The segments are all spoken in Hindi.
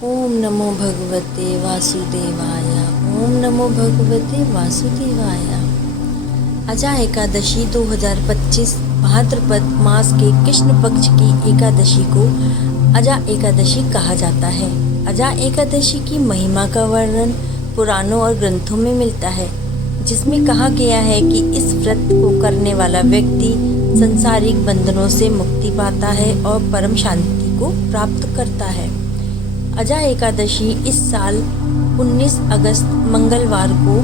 ओम नमो भगवते वासुदेवाय। ओम नमो भगवते वासुदेवाय। अजा एकादशी 2025 भाद्रपद मास के कृष्ण पक्ष की एकादशी को अजा एकादशी कहा जाता है। अजा एकादशी की महिमा का वर्णन पुराणों और ग्रंथों में मिलता है, जिसमें कहा गया है कि इस व्रत को करने वाला व्यक्ति संसारिक बंधनों से मुक्ति पाता है और परम शांति को प्राप्त करता है। अजा एकादशी इस साल 19 अगस्त मंगलवार को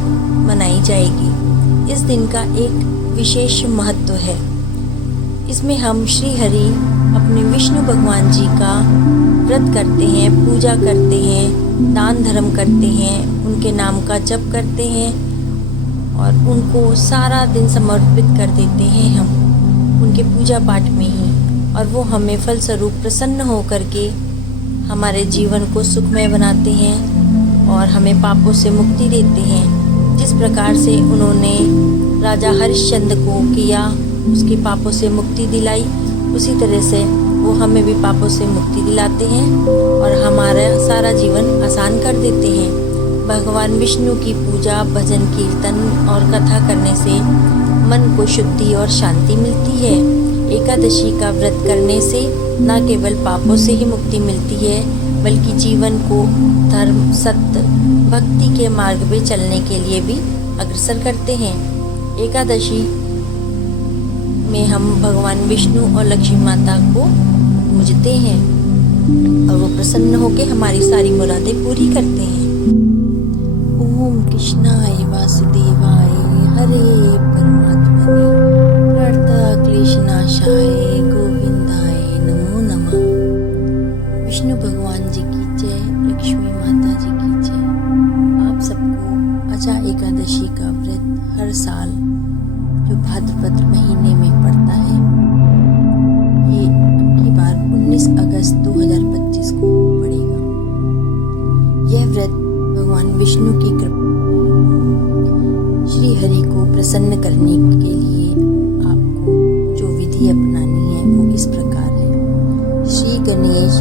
मनाई जाएगी। इस दिन का एक विशेष महत्व है। इसमें हम श्री हरि अपने विष्णु भगवान जी का व्रत करते हैं, पूजा करते हैं, दान धर्म करते हैं, उनके नाम का जप करते हैं और उनको सारा दिन समर्पित कर देते हैं हम उनके पूजा पाठ में ही, और वो हमें फलस्वरूप प्रसन्न होकर के हमारे जीवन को सुखमय बनाते हैं और हमें पापों से मुक्ति देते हैं। जिस प्रकार से उन्होंने राजा हरिश्चंद्र को किया, उसके पापों से मुक्ति दिलाई, उसी तरह से वो हमें भी पापों से मुक्ति दिलाते हैं और हमारा सारा जीवन आसान कर देते हैं। भगवान विष्णु की पूजा, भजन, कीर्तन और कथा करने से मन को शुद्धि और शांति मिलती है। एकादशी का व्रत करने से न केवल पापों से ही मुक्ति मिलती है, बल्कि जीवन को धर्म, सत्य, भक्ति के मार्ग पे चलने के लिए भी अग्रसर करते हैं। एकादशी में हम भगवान विष्णु और लक्ष्मी माता को पूजते हैं और वो प्रसन्न होकर हमारी सारी मुरादें पूरी करते हैं। ओम कृष्णाय वासुदेवाय हरे परमात्मने प्रणत क्लेशनाशाय गोविंदाय नमो नमः। विष्णु भगवान जी की जय, लक्ष्मी माता जी की जय। आप सबको अजा एकादशी का व्रत हर साल जो भाद्रपद महीने में पड़ता है, ये अब की बार 19 अगस्त 2025 को पड़ेगा। यह व्रत भगवान विष्णु की कृपा श्री हरि को प्रसन्न करने के लिए आपको जो विधि अपनानी है वो इस प्रकार है। श्री गणेश,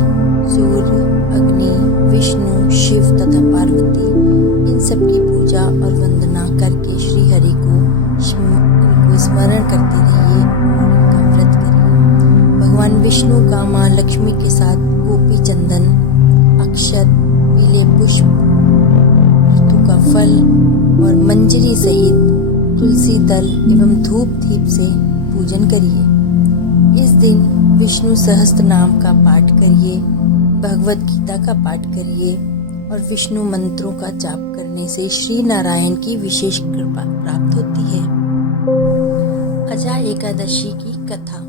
सूर्य, अग्नि, विष्णु, शिव तथा पार्वती, इन सब की पूजा और वंदना करके श्री हरि को स्मरण करते रहिए और इनका व्रत करिए। भगवान विष्णु का माँ लक्ष्मी के साथ गोपी चंदन, अक्षत, पीले पुष्प, ऋतु का फल और मंजरी सहित तुलसी दल एवं धूप दीप से पूजन करिए। इस दिन विष्णु सहस्त्र नाम का पाठ करिए, भगवत गीता का पाठ करिए और विष्णु मंत्रों का जाप करने से श्री नारायण की विशेष कृपा प्राप्त होती है। अजा एकादशी की कथा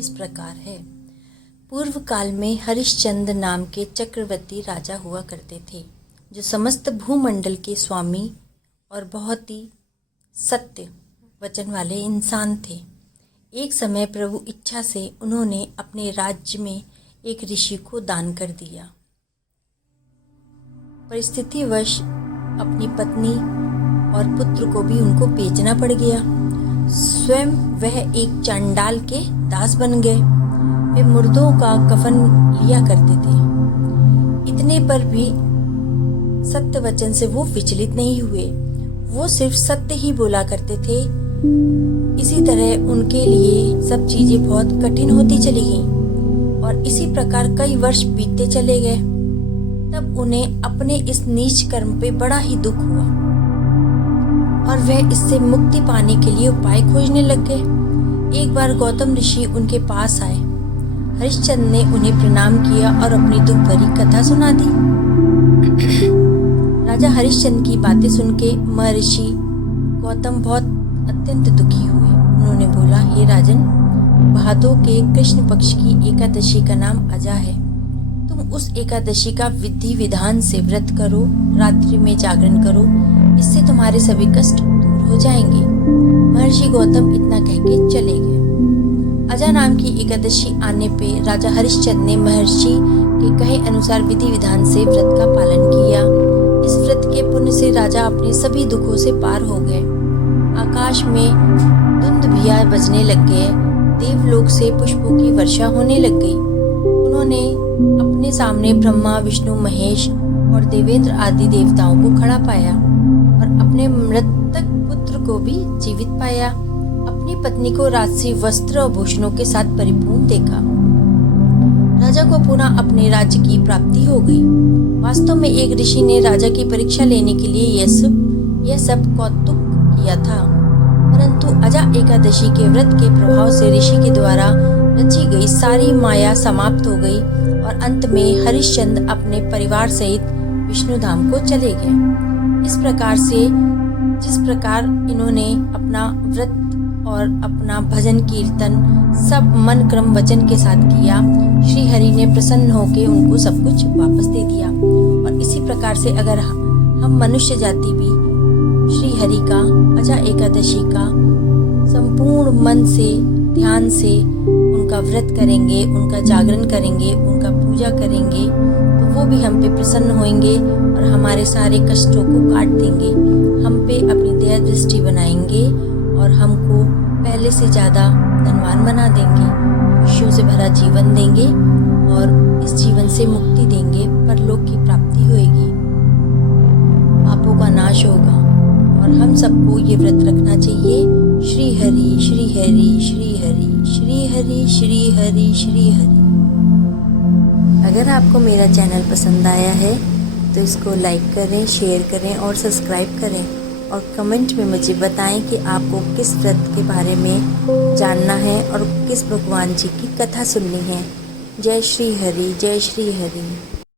इस प्रकार है। पूर्व काल में हरिश्चंद्र नाम के चक्रवर्ती राजा हुआ करते थे, जो समस्त भूमंडल के स्वामी और बहुत ही सत्य वचन वाले इंसान थे। एक समय प्रभु इच्छा से उन्होंने अपने राज्य में एक ऋषि को दान कर दिया। परिस्थितिवश अपनी पत्नी और पुत्र को भी उनको बेचना पड़ गया। स्वयं वह एक चांडाल के दास बन गए। वे मुर्दों का कफन लिया करते थे। इतने पर भी सत्य वचन से वो विचलित नहीं हुए। वो सिर्फ सत्य ही बोला करते थे। इसी तरह उनके लिए सब चीजें बहुत कठिन होती चली गईं और इसी प्रकार कई वर्ष बीतते चले गए। तब उन्हें अपने इस नीच कर्म पे बड़ा ही दुख हुआ और वह इससे मुक्ति पाने के लिए उपाय खोजने लग गए। एक बार गौतम ऋषि उनके पास आए। हरिश्चंद्र ने उन्हें प्रणाम किया और अपनी दुख भरी कथा सुना दी। राजा हरिश्चंद्र की बातें सुन के महर्षि गौतम बहुत अत्यंत दुखी हुए। उन्होंने बोला, हे राजन, भादों के कृष्ण पक्ष की एकादशी का नाम अजा है। तुम उस एकादशी का विधि विधान से व्रत करो, रात्रि में जागरण करो, इससे तुम्हारे सभी कष्ट दूर हो जाएंगे। महर्षि गौतम इतना कह के चले गए। अजा नाम की एकादशी आने पे राजा हरिश्चंद्र ने महर्षि के कहे अनुसार विधि विधान से व्रत का पालन किया। इस व्रत के पुण्य से राजा अपने सभी दुखों से पार हो गए। आकाश में धुंध भिया बजने लग गए। देवलोक से पुष्पों की वर्षा होने लग गई। उन्होंने अपने सामने ब्रह्मा, विष्णु, महेश और देवेंद्र आदि देवताओं को खड़ा पाया और अपने मृतक पुत्र को भी जीवित पाया। अपनी पत्नी को राजसी वस्त्र और भूषणों के साथ परिपूर्ण देखा। राजा को पुनः अपने राज्य की प्राप्ति हो गई। वास्तव में एक ऋषि ने राजा की परीक्षा लेने के लिए यह सब कौतुक किया था, परंतु अजा एकादशी के व्रत के प्रभाव से ऋषि के द्वारा रची गई सारी माया समाप्त हो गई और अंत में हरिश्चंद्र अपने परिवार सहित विष्णुधाम को चले गए। इस प्रकार से जिस प्रकार इन्होंने अपना व्रत और अपना भजन कीर्तन सब मन क्रम वचन के साथ किया, श्री हरि ने प्रसन्न होकर उनको सब कुछ वापस दे दिया। और इसी प्रकार से अगर हम मनुष्य जाति भी श्री हरि का अजा एकादशी का संपूर्ण मन से ध्यान से उनका व्रत करेंगे, उनका जागरण करेंगे, उनका पूजा करेंगे, तो वो भी हम पे प्रसन्न होंगे और हमारे सारे कष्टों को काट देंगे, हम पे अपनी दया दृष्टि बनाएंगे और हमको पहले से ज़्यादा धनवान बना देंगे, खुशियों से भरा जीवन देंगे और इस जीवन से मुक्ति देंगे, परलोक की प्राप्ति होगी, पापों का नाश होगा। और हम सबको ये व्रत रखना चाहिए। श्री हरि श्री हरि श्री हरि श्री हरि श्री हरि श्री हरि। अगर आपको मेरा चैनल पसंद आया है तो इसको लाइक करें, शेयर करें और सब्सक्राइब करें और कमेंट में मुझे बताएं कि आपको किस व्रत के बारे में जानना है और किस भगवान जी की कथा सुननी है। जय श्री हरि, जय श्री हरि।